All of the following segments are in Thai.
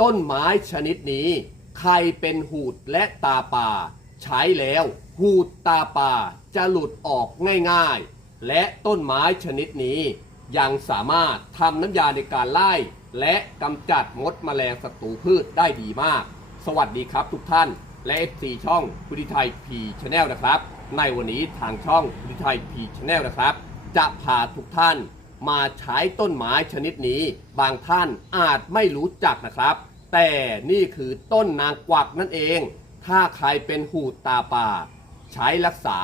ต้นไม้ชนิดนี้ ใครเป็นหูดและตาป่า ใช้แล้วหูดตาป่าจะหลุดออกง่ายๆ และต้นไม้ชนิดนี้ ยังสามารถทำน้ำยาในการไล่ และกำจัดมดแมลงศัตรูพืชได้ดีมาก สวัสดีครับทุกท่าน และ FC ช่องพุทธิไทยพีชแนลนะครับ ในวันนี้ทางช่องพุทธิไทยพีชแนลนะครับ จะพาทุกท่านมาใช้ต้นไม้ชนิดนี้ บางท่านอาจไม่รู้จักนะครับ แต่นี่คือต้นนางกวักนั่นเอง ถ้าใครเป็นหูดตาป่า ใช้รักษา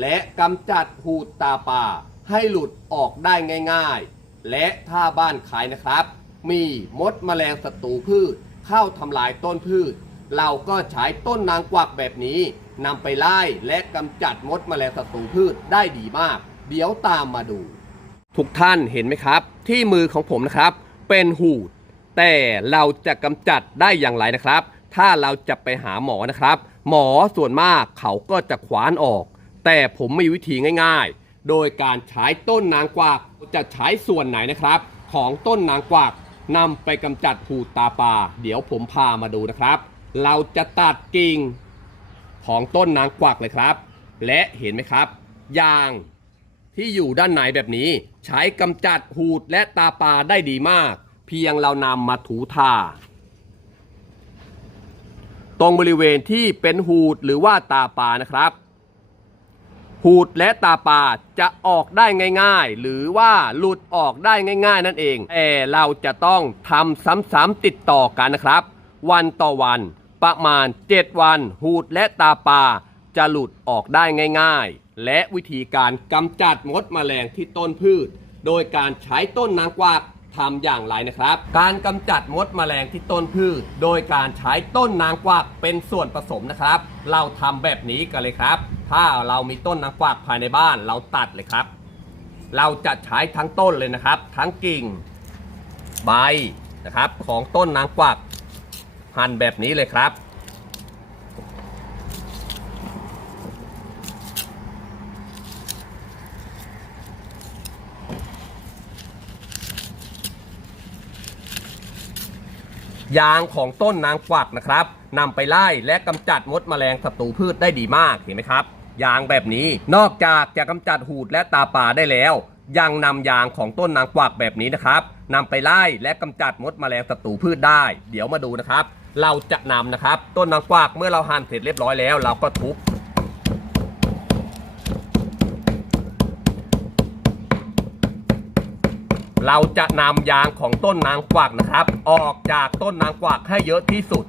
และกำจัดหูดตาป่า ให้หลุดออกได้ง่าย ๆ และถ้าบ้านใครนะครับ มีมดแมลงศัตรูพืชเข้าทำลายต้นพืช เราก็ใช้ต้นนางกวักแบบนี้นำไปไล่และกำจัดมดแมลงศัตรูพืชได้ดีมาก เดี๋ยวตามมาดู ทุกท่านเห็นไหมครับ ที่มือของผมนะครับ เป็นหูด แต่เราจะกำจัดได้อย่างไรนะครับ ถ้าเราจะไปหาหมอนะครับ หมอส่วนมากเขาก็จะขวานออก แต่ผมมีวิธีง่าย ๆ โดยการใช้ต้นนางกวักจะใช้ส่วนไหนนะครับ ของต้นนางกวักนำไปกำจัดหูดตาปลาเดี๋ยวผมพามาดูนะครับ เราจะตัดกิ่งของต้นนางกวักเลยครับ และเห็นไหมครับยางที่อยู่ด้านในแบบนี้ ใช้กำจัดหูดและตาปลาได้ดีมาก เพียงเรานำมาถูทาตรงบริเวณที่เป็นหูดหรือว่าตาปลานะครับ หูดและตาปลาจะออกได้ง่าย ๆ หรือว่าหลุดออกได้ง่าย ๆ นั่นเองแต่เราจะต้องทำซ้ำๆติดต่อกันนะครับ วันต่อวันประมาณ 7 วัน หูดและตาปลาจะหลุดออกได้ง่าย ๆ และวิธีการกำจัดมดแมลงที่ต้นพืช โดยการใช้ต้นนางกวัก ทำอย่างไรนะครับ การกำจัดมดแมลงที่ต้นพืช โดยการใช้ต้นนางกวักเป็นส่วนผสมนะครับ เราทำแบบนี้กันเลยครับ ถ้าเรามีต้นนางกวักภายในบ้านเราตัดเลยครับ เราจะใช้ทั้งต้นเลยนะครับ ทั้งกิ่ง ใบนะครับ ของต้นนางกวักหั่นแบบนี้เลยครับ ยางของต้นนางกวักนะครับนำไปไล่และกำจัดมดแมลงศัตรูพืชได้ดีมากเห็นไหมครับ ยางแบบนี้นอกจากจะกำจัดหูดและตาป่าได้แล้ว ยังนำยางของต้นนางกวักแบบนี้นะครับนำไปไล่และกำจัดมดแมลงศัตรูพืชได้ เดี๋ยวมาดูนะครับ เราจะนำนะครับ ต้นนางกวักเมื่อเราหั่นเสร็จเรียบร้อยแล้ว เราก็ทุบ เราจะนำยางของต้นนางกวักนะครับ ออกจากต้นนางกวักให้เยอะที่สุด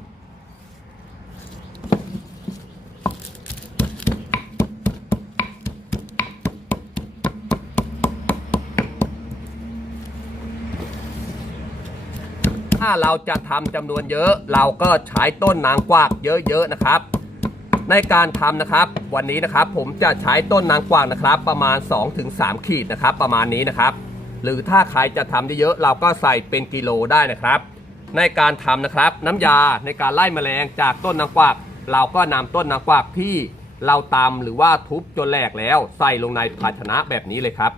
ถ้าเราจะทำจำนวนเยอะ เราก็ใช้ต้นนางกวักเยอะๆนะครับ ในการทำนะครับ วันนี้นะครับผมจะใช้ต้นนางกวักนะครับ ประมาณ 2-3 ขีดนะครับ ประมาณนี้นะครับ หรือถ้าใครจะทำเยอะๆเราก็ใส่เป็นกิโลได้นะครับ ในการทำนะครับน้ำยาในการไล่แมลงจากต้นนางกวักเราก็นำต้นนางกวักที่เราตำหรือว่าทุบจนแหลกแล้วใส่ลงในภาชนะแบบนี้เลยครับ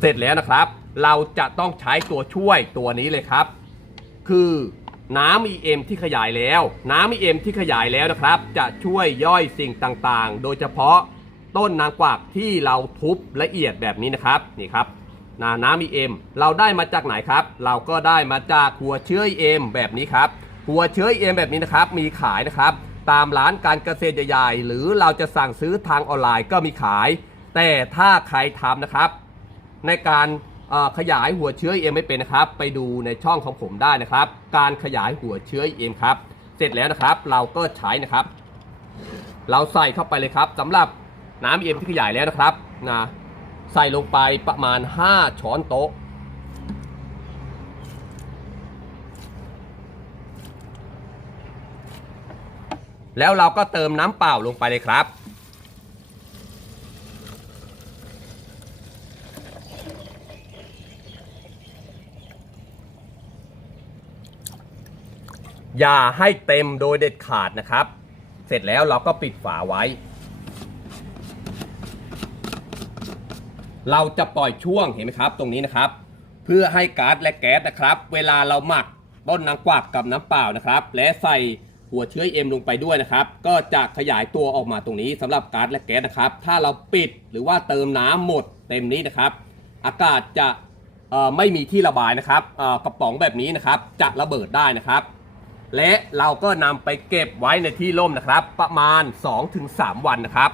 เสร็จแล้วนะครับ เราจะต้องใช้ตัวช่วยตัวนี้เลยครับ คือน้ำ EM ที่ขยายแล้ว น้ำ EM ที่ขยายแล้วนะครับ จะช่วยย่อยสิ่งต่างๆ โดยเฉพาะ ต้นนางกวักที่เราทุบละเอียดแบบนี้นะครับนี่ครับนาน้ำ EM เราได้มาจากไหนครับ เราก็ได้มาจากหัวเชื้อ EM แบบนี้ครับหัวเชื้อ EM แบบนี้นะครับ มีขายนะครับ ตามร้านการเกษตรใหญ่ๆหรือเราจะสั่งซื้อทางออนไลน์ก็มีขาย แต่ถ้าใครทำนะครับ ในการขยายหัวเชื้อ EM ไม่เป็นนะครับ ไปดูในช่องของผมได้นะครับ การขยายหัวเชื้อ EM ครับ เสร็จแล้วนะครับ เราก็ใช้นะครับ เราใส่เข้าไปเลยครับสำหรับ น้ำ EM ที่ขยายแล้วนะครับนะใส่ลงไปประมาณ 5 ช้อนโต๊ะ แล้วเราก็เติมน้ำเปล่าลงไปเลยครับ อย่าให้เต็มโดยเด็ดขาดนะครับ เสร็จแล้วเราก็ปิดฝาไว้ เราจะปล่อยช่วงเห็นไหมครับ ตรงนี้นะครับ เพื่อให้ก๊าซและแก๊สนะครับ เวลาเราหมักต้นนางกวักกับน้ำเปล่านะครับ และใส่หัวเชื้อเอ็มลงไปด้วยนะครับ ก็จะขยายตัวออกมาตรงนี้สำหรับก๊าซและแก๊สนะครับ ถ้าเราปิดหรือว่าเติมน้ำหมดเต็มนี้นะครับ อากาศจะไม่มีที่ระบายนะครับกระป๋องแบบนี้นะครับ จะระเบิดได้นะครับ และเราก็นำไปเก็บไว้ในที่ร่มนะครับ ประมาณ 2-3 วันนะครับ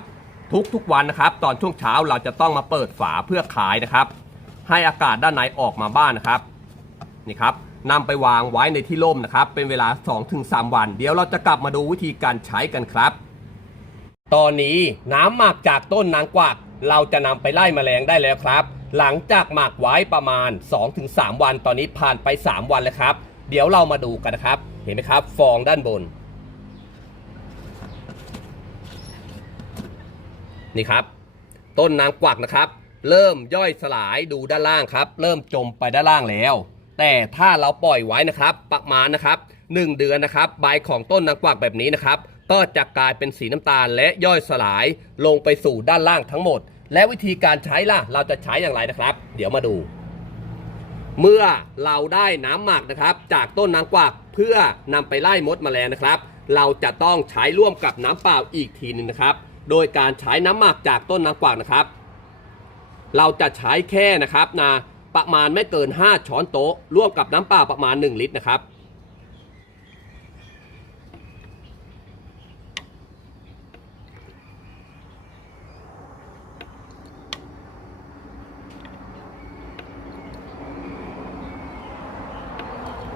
ทุกๆวันนะครับ ตอนช่วงเช้าเราจะต้องมาเปิดฝาเพื่อขายนะครับ ให้อากาศด้านในออกมาบ้านนะครับนี่ครับนำไปวางไว้ในที่ร่มนะครับ เป็นเวลา 2-3 วัน เดี๋ยวเราจะกลับมาดูวิธีการใช้กันครับ ตอนนี้น้ำหมักจากต้นนางกวักเราจะนำไปไล่แมลงได้แล้วครับ หลังจากหมักไว้ประมาณ 2-3 วัน ตอนนี้ผ่านไป 3 วันแล้วครับ เดี๋ยวเรามาดูกันนะครับ เห็นไหมครับ ฟองด้านบน นี่ครับ ต้นนางกวักนะครับ เริ่มย่อยสลายดูด้านล่างครับ เริ่มจมไปด้านล่างแล้ว แต่ถ้าเราปล่อยไว้นะครับประมาณนะครับ 1 เดือนนะครับ ใบของต้นนางกวักแบบนี้นะครับ ก็จะกลายเป็นสีน้ำตาลและย่อยสลายลงไปสู่ด้านล่างทั้งหมด และวิธีการใช้ล่ะ เราจะใช้อย่างไรนะครับ เดี๋ยวมาดู เมื่อเราได้น้ำหมักนะครับ จากต้นนางกวักเพื่อนำไปไล่มดแมลงนะครับ เราจะต้องใช้ร่วมกับน้ำเปล่าอีกทีหนึ่งนะครับ โดยการใช้น้ำหมักจากต้นนางกวักนะครับ เราจะใช้แค่นะครับนะประมาณไม่เกิน 5 ช้อนโต๊ะร่วมกับน้ำเปล่าประมาณ 1 ลิตรนะครับ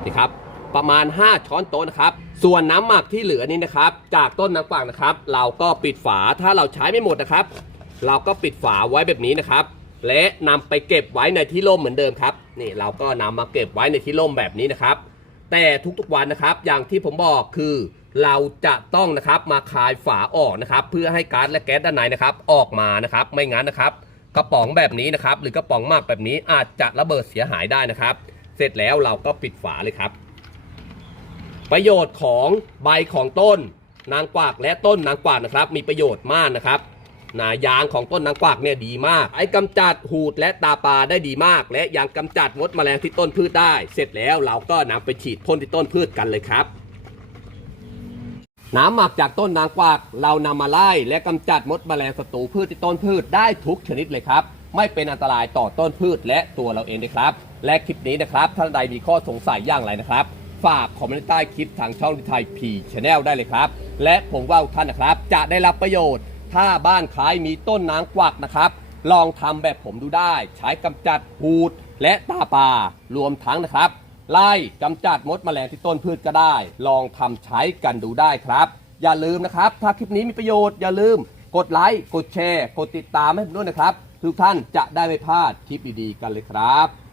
นี่ครับ ประมาณ 5 ช้อนโต๊ะนะครับ ส่วนน้ำหมักที่เหลือนี่นะครับ จากต้นน้ำกวางนะครับ เราก็ปิดฝาถ้าเราใช้ไม่หมดนะครับ เราก็ปิดฝาไว้แบบนี้นะครับ และนำไปเก็บไว้ในที่ร่มเหมือนเดิมครับนี่เราก็นำมาเก็บไว้ในที่ร่มแบบนี้นะครับ แต่ทุกๆวันนะครับ อย่างที่ผมบอกคือ เราจะต้องนะครับมาคายฝาออกนะครับ เพื่อให้ก๊าซและแก๊สด้านในนะครับ ออกมานะครับ ไม่งั้นนะครับ กระป๋องแบบนี้นะครับ หรือกระป๋องหมักแบบนี้อาจจะระเบิดเสียหายได้นะครับ เสร็จแล้วเราก็ปิดฝาเลยครับ ประโยชน์ของใบของต้นนางกวักและต้นนางกวักนะครับ มีประโยชน์มากนะครับนายางของต้นนางกวักเนี่ยดีมาก ไอ้กำจัดหูดและตาปลาได้ดีมาก และยังกำจัดมดแมลงที่ต้นพืชได้ เสร็จแล้วเราก็นำไปฉีดพ่นที่ต้นพืชกันเลยครับ น้ำหมักจากต้นนางกวักเรานำมาไล่และกำจัดมดแมลงศัตรูพืชที่ต้นพืชได้ทุกชนิดเลยครับ ไม่เป็นอันตรายต่อต้นพืชและตัวเราเองเลยครับ และคลิปนี้นะครับท่านใดมีข้อสงสัยอย่างไรนะครับ ฝากคอมเมนต์ใต้คลิปทางช่องดิไทยพีชแนลได้เลยครับ และผมว่าท่านนะครับ จะได้รับประโยชน์ ถ้าบ้านใครมีต้นนางกวักนะครับ ลองทำแบบผมดูได้ ใช้กำจัดหูดและตาปลารวมทั้งนะครับ ไล่กำจัดมดแมลงที่ต้นพืชก็ได้ ลองทำใช้กันดูได้ครับ อย่าลืมนะครับ ถ้าคลิปนี้มีประโยชน์อย่าลืม กดไลค์กดแชร์ กดติดตามให้ผมด้วยนะครับ ทุกท่านจะได้ไม่พลาดคลิปดีๆกันเลยครับ